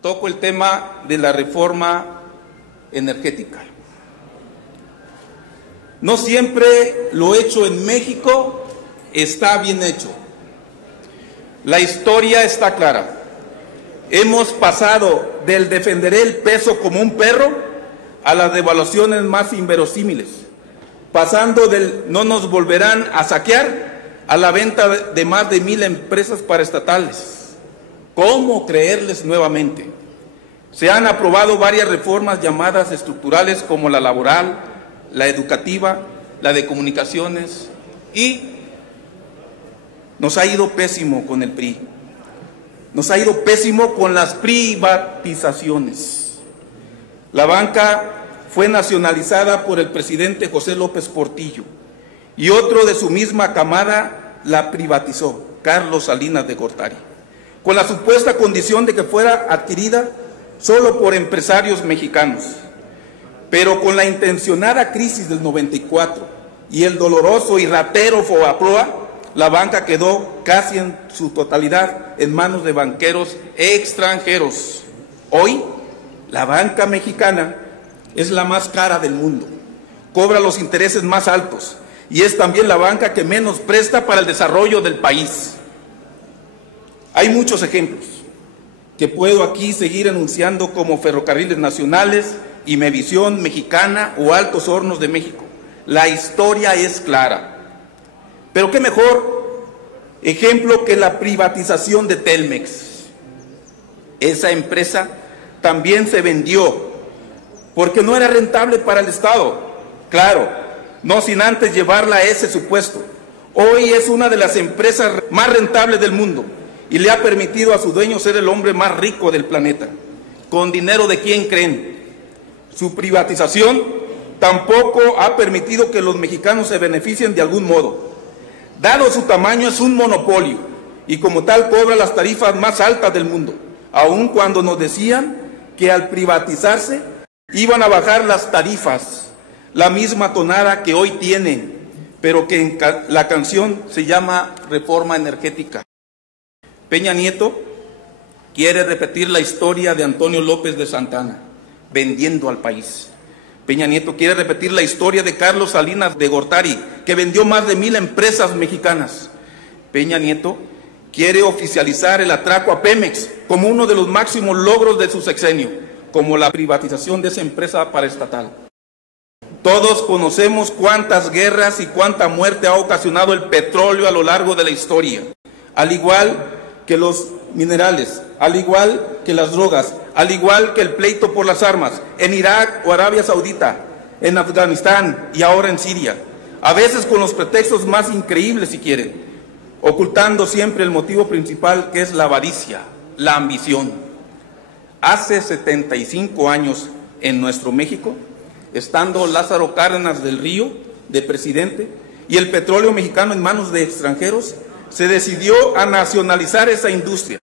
toco el tema de la reforma energética. No siempre lo hecho en México está bien hecho. La historia está clara. Hemos pasado del defenderé el peso como un perro a las devaluaciones más inverosímiles, pasando del no nos volverán a saquear a la venta de más de 1,000 empresas paraestatales. ¿Cómo creerles nuevamente? Se han aprobado varias reformas llamadas estructurales como la laboral, la educativa, la de comunicaciones y nos ha ido pésimo con el PRI. Nos ha ido pésimo con las privatizaciones. La banca fue nacionalizada por el presidente José López Portillo y otro de su misma camada la privatizó, Carlos Salinas de Gortari, con la supuesta condición de que fuera adquirida solo por empresarios mexicanos. Pero con la intencionada crisis del 94 y el doloroso y ratero Fobaproa, la banca quedó casi en su totalidad en manos de banqueros extranjeros. Hoy, la banca mexicana es la más cara del mundo, cobra los intereses más altos y es también la banca que menos presta para el desarrollo del país. Hay muchos ejemplos que puedo aquí seguir enunciando como Ferrocarriles Nacionales, Imevisión Mexicana o Altos Hornos de México. La historia es clara. Pero qué mejor ejemplo que la privatización de Telmex. Esa empresa también se vendió porque no era rentable para el Estado. Claro, no sin antes llevarla a ese supuesto. Hoy es una de las empresas más rentables del mundo y le ha permitido a su dueño ser el hombre más rico del planeta. ¿Con dinero de quién creen? Su privatización tampoco ha permitido que los mexicanos se beneficien de algún modo. Dado su tamaño, es un monopolio y como tal cobra las tarifas más altas del mundo, aun cuando nos decían que al privatizarse iban a bajar las tarifas, la misma tonada que hoy tienen, pero que en la canción se llama reforma energética. Peña Nieto quiere repetir la historia de Antonio López de Santana, vendiendo al país. Peña Nieto quiere repetir la historia de Carlos Salinas de Gortari, que vendió más de 1,000 empresas mexicanas. Peña Nieto quiere oficializar el atraco a Pemex como uno de los máximos logros de su sexenio, como la privatización de esa empresa paraestatal. Todos conocemos cuántas guerras y cuánta muerte ha ocasionado el petróleo a lo largo de la historia, al igual que los minerales, al igual que las drogas, al igual que el pleito por las armas, en Irak o Arabia Saudita, en Afganistán y ahora en Siria, a veces con los pretextos más increíbles si quieren, ocultando siempre el motivo principal que es la avaricia, la ambición. Hace 75 años en nuestro México, estando Lázaro Cárdenas del Río de presidente y el petróleo mexicano en manos de extranjeros, se decidió a nacionalizar esa industria,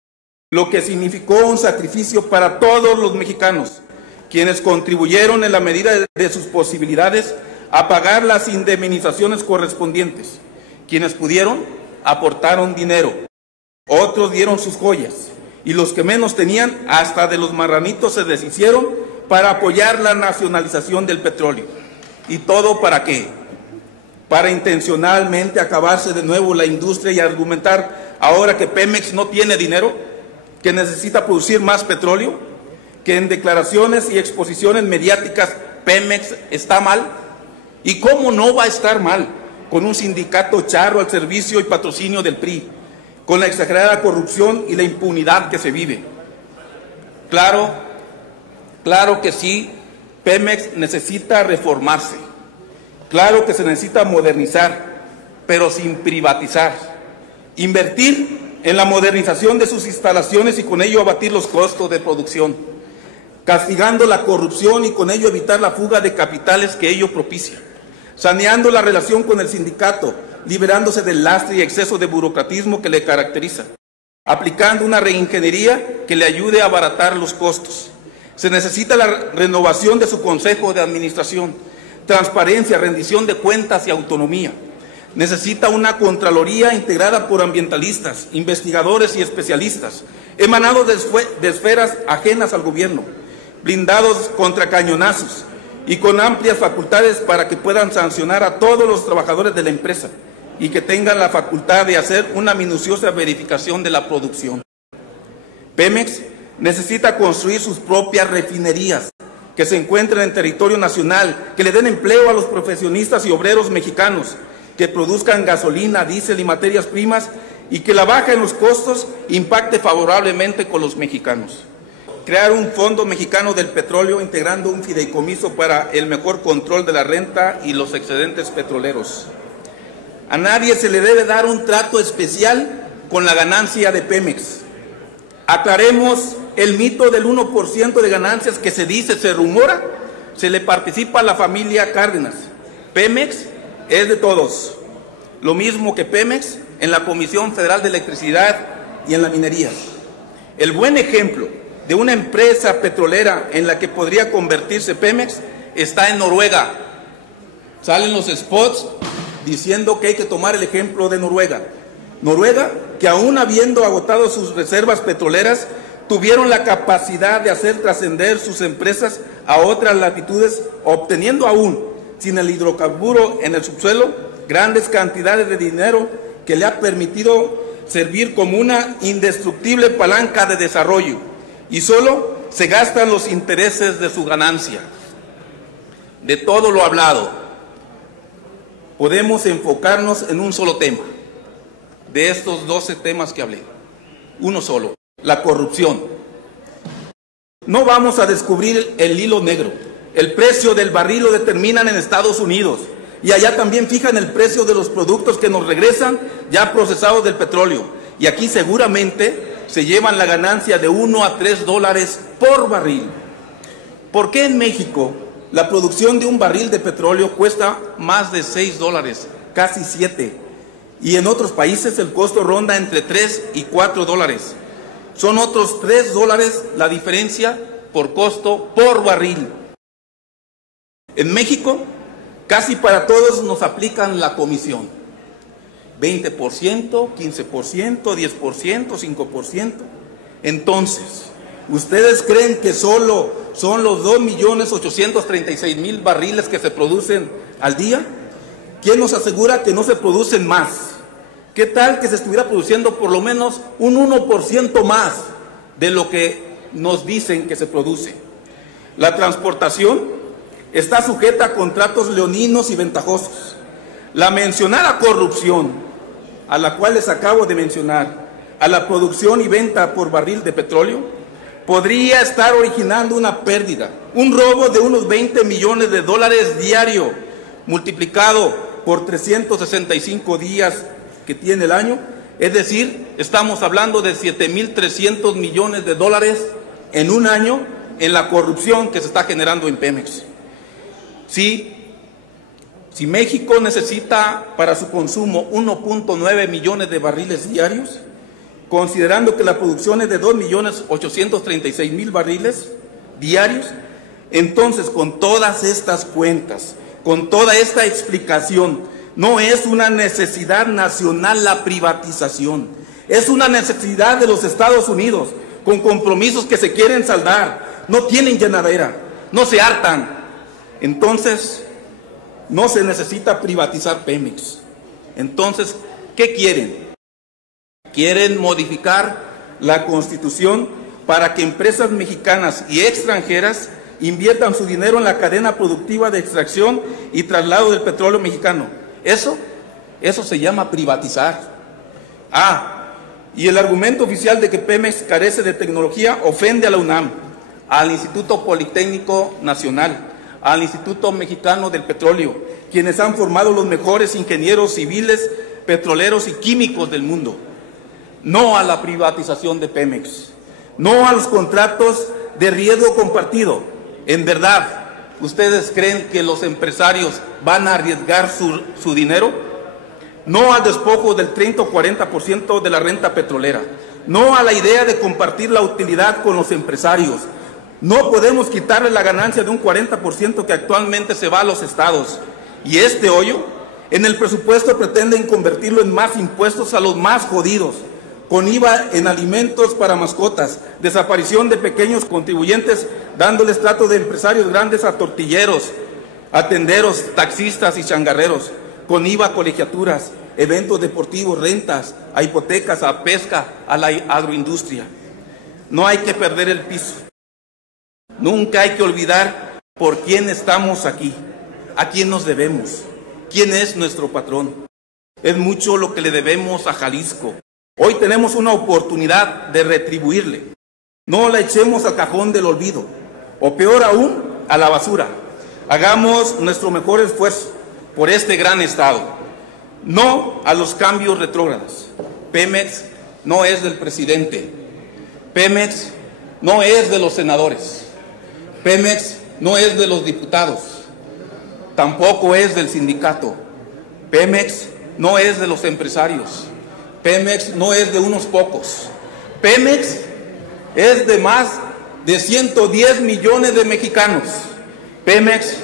lo que significó un sacrificio para todos los mexicanos, quienes contribuyeron en la medida de sus posibilidades a pagar las indemnizaciones correspondientes. Quienes pudieron, aportaron dinero, otros dieron sus joyas, y los que menos tenían, hasta de los marranitos se deshicieron para apoyar la nacionalización del petróleo. ¿Y todo para qué? Para intencionalmente acabarse de nuevo la industria y argumentar ahora que Pemex no tiene dinero, que necesita producir más petróleo, que en declaraciones y exposiciones mediáticas Pemex está mal. ¿Y cómo no va a estar mal con un sindicato charro al servicio y patrocinio del PRI, con la exagerada corrupción y la impunidad que se vive? Claro que sí, Pemex necesita reformarse. Claro que se necesita modernizar, pero sin privatizar. Invertir en la modernización de sus instalaciones y con ello abatir los costos de producción, castigando la corrupción y con ello evitar la fuga de capitales que ello propicia, saneando la relación con el sindicato, liberándose del lastre y exceso de burocratismo que le caracteriza, aplicando una reingeniería que le ayude a abaratar los costos. Se necesita la renovación de su consejo de administración, transparencia, rendición de cuentas y autonomía. necesita una Contraloría integrada por ambientalistas, investigadores y especialistas, emanados de esferas ajenas al gobierno, blindados contra cañonazos y con amplias facultades para que puedan sancionar a todos los trabajadores de la empresa y que tengan la facultad de hacer una minuciosa verificación de la producción. Pemex necesita construir sus propias refinerías que se encuentren en territorio nacional, que le den empleo a los profesionistas y obreros mexicanos, que produzcan gasolina, diésel y materias primas y que la baja en los costos impacte favorablemente con los mexicanos. Crear un fondo mexicano del petróleo integrando un fideicomiso para el mejor control de la renta y los excedentes petroleros. A nadie se le debe dar un trato especial con la ganancia de Pemex. Aclaremos el mito del 1% de ganancias que se dice, se rumora, se le participa a la familia Cárdenas. Pemex es de todos, lo mismo que Pemex en la Comisión Federal de Electricidad y en la minería. El buen ejemplo de una empresa petrolera en la que podría convertirse Pemex está en Noruega. Salen los spots diciendo que hay que tomar el ejemplo de Noruega. Noruega, que aún habiendo agotado sus reservas petroleras, tuvieron la capacidad de hacer trascender sus empresas a otras latitudes, obteniendo aún, sin el hidrocarburo en el subsuelo, grandes cantidades de dinero que le ha permitido servir como una indestructible palanca de desarrollo, y solo se gastan los intereses de su ganancia. De todo lo hablado, podemos enfocarnos en un solo tema, de estos 12 temas que hablé, uno solo, la corrupción. No vamos a descubrir el hilo negro. El precio del barril lo determinan en Estados Unidos y allá también fijan el precio de los productos que nos regresan ya procesados del petróleo. Y aquí seguramente se llevan la ganancia de 1 a 3 dólares por barril. ¿Por qué en México la producción de un barril de petróleo cuesta más de 6 dólares, casi 7? Y en otros países el costo ronda entre 3 y 4 dólares. Son otros 3 dólares la diferencia por costo por barril. En México, casi para todos nos aplican la comisión. 20%, 15%, 10%, 5%. Entonces, ¿ustedes creen que solo son los 2.836.000 barriles que se producen al día? ¿Quién nos asegura que no se producen más? ¿Qué tal que se estuviera produciendo por lo menos un 1% más de lo que nos dicen que se produce? La transportación está sujeta a contratos leoninos y ventajosos. La mencionada corrupción, a la cual les acabo de mencionar, a la producción y venta por barril de petróleo, podría estar originando una pérdida, un robo de unos 20 millones de dólares diario, multiplicado por 365 días que tiene el año, es decir, estamos hablando de 7.300 millones de dólares en un año en la corrupción que se está generando en Pemex. Si México necesita para su consumo 1.9 millones de barriles diarios, considerando que la producción es de 2.836.000 barriles diarios, entonces con todas estas cuentas, con toda esta explicación, no es una necesidad nacional la privatización, es una necesidad de los Estados Unidos, con compromisos que se quieren saldar, no tienen llenadera, no se hartan. Entonces, no se necesita privatizar Pemex. Entonces, ¿qué quieren? Quieren modificar la Constitución para que empresas mexicanas y extranjeras inviertan su dinero en la cadena productiva de extracción y traslado del petróleo mexicano. Eso se llama privatizar. Y el argumento oficial de que Pemex carece de tecnología ofende a la UNAM, al Instituto Politécnico Nacional, al Instituto Mexicano del Petróleo, quienes han formado los mejores ingenieros civiles, petroleros y químicos del mundo. No a la privatización de Pemex, no a los contratos de riesgo compartido. En verdad, ¿ustedes creen que los empresarios van a arriesgar su dinero? No al despojo del 30 o 40% de la renta petrolera, no a la idea de compartir la utilidad con los empresarios. No podemos quitarle la ganancia de un 40% que actualmente se va a los estados. Y este hoyo En el presupuesto pretenden convertirlo en más impuestos a los más jodidos, con IVA en alimentos para mascotas, desaparición de pequeños contribuyentes, dándoles trato de empresarios grandes a tortilleros, a tenderos, taxistas y changarreros, con IVA a colegiaturas, eventos deportivos, rentas, a hipotecas, a pesca, a la agroindustria. No hay que perder el piso. Nunca hay que olvidar por quién estamos aquí, a quién nos debemos, quién es nuestro patrón. Es mucho lo que le debemos a Jalisco. Hoy tenemos una oportunidad de retribuirle. No la echemos al cajón del olvido, o peor aún, a la basura. Hagamos nuestro mejor esfuerzo por este gran estado. No a los cambios retrógrados. Pemex no es del presidente. Pemex no es de los senadores. Pemex no es de los diputados. Tampoco es del sindicato. Pemex no es de los empresarios. Pemex no es de unos pocos. Pemex es de más de 110 millones de mexicanos. Pemex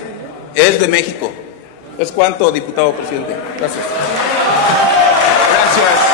es de México. Es cuanto, diputado presidente. Gracias. Gracias.